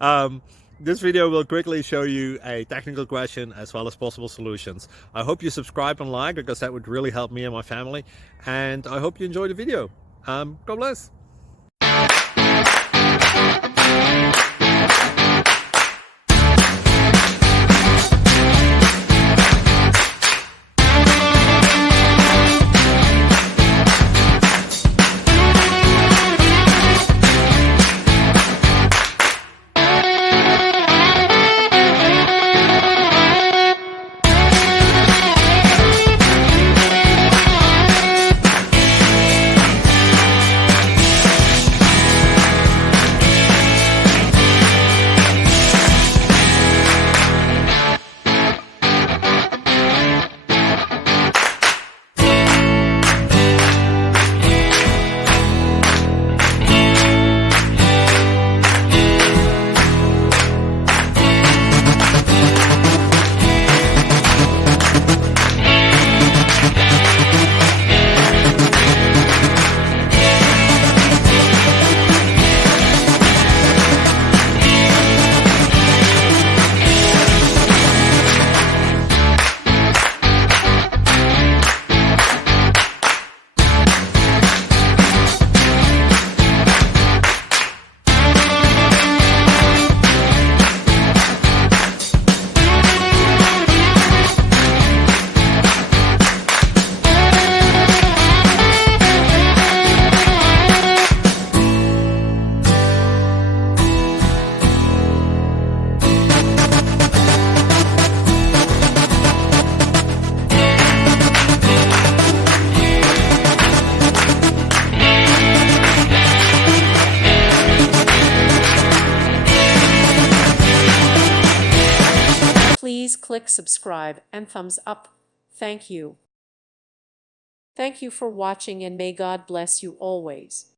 um, this video will quickly show you a technical question as well as possible solutions. I hope you subscribe and like because that would really help me and my family. And I hope you enjoy the video. God bless. Please click subscribe and thumbs up. Thank you. Thank you for watching and may God bless you always.